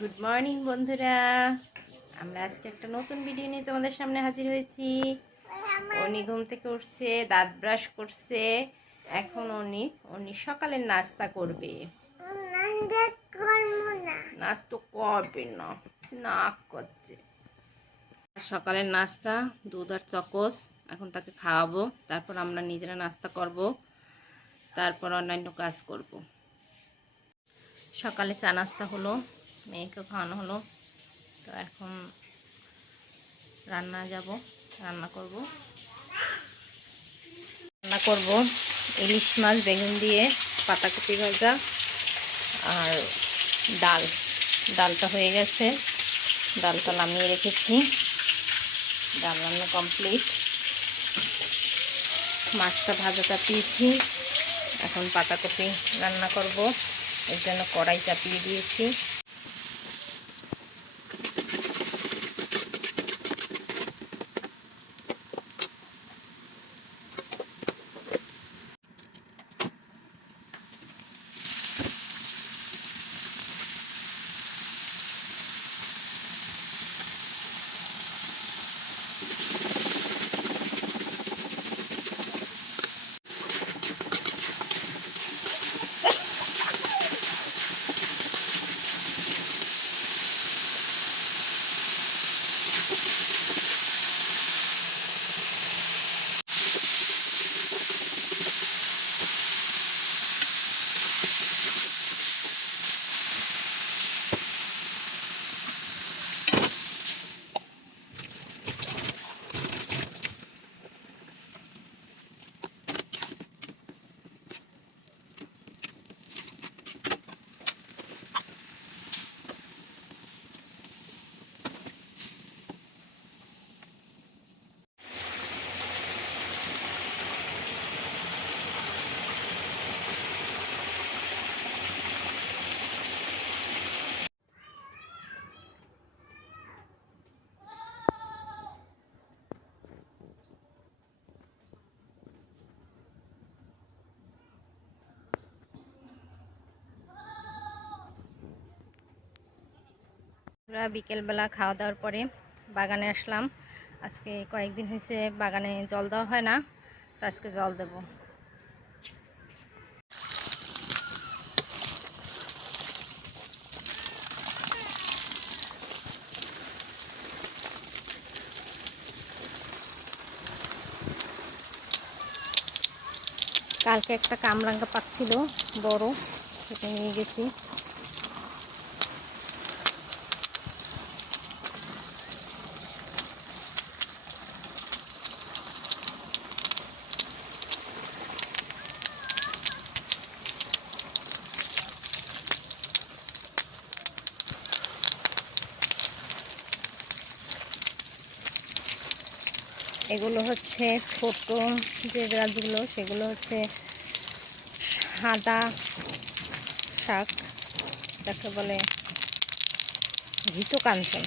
Good morning বন্ধুরা, আমরা আজকে একটা নতুন ভিডিও নিয়ে তোমাদের সামনে হাজির হয়েছি। উনি ঘুম থেকে উঠছে, দাঁত ব্রাশ করছে। এখন উনি সকালের নাস্তা করবে। নাস্তা করবে না, স্ন্যাক করছে। সকালের নাস্তা দুধ আর চকোস। এখন তাকে খাওয়াবো, তারপর আমরা নিজেরা নাস্তা করব, তারপর অন্যান্য কাজ করব। সকালে চা নাস্তা হলো, মেয়েকে খাওয়ানো হলো। তো এখন রান্না রান্না করব ইলিশ মাছ বেগুন দিয়ে পাতাকপি ভাজা আর ডালটা হয়ে গেছে, ডালটা নামিয়ে রেখেছি। ডাল রান্না কমপ্লিট। মাছটা ভাজা চাপিয়েছি, এখন পাতাকপি রান্না করব, এর জন্য কড়াই চাপিয়ে দিয়েছি। আমরা বিকেলবেলা খাওয়া দাওয়ার পরে বাগানে আসলাম। আজকে কয়েকদিন হয়েছে বাগানে জল দেওয়া হয় না, তো আজকে জল দেব। কালকে একটা কামরাঙ্গা পাচ্ছিল বড়, সেটা নিয়ে গেছি। এগুলো হচ্ছে ছোট যে গাছগুলো, সেগুলো হচ্ছে সাদা শাক, যাকে বলে ঘিতো কাঞ্চন।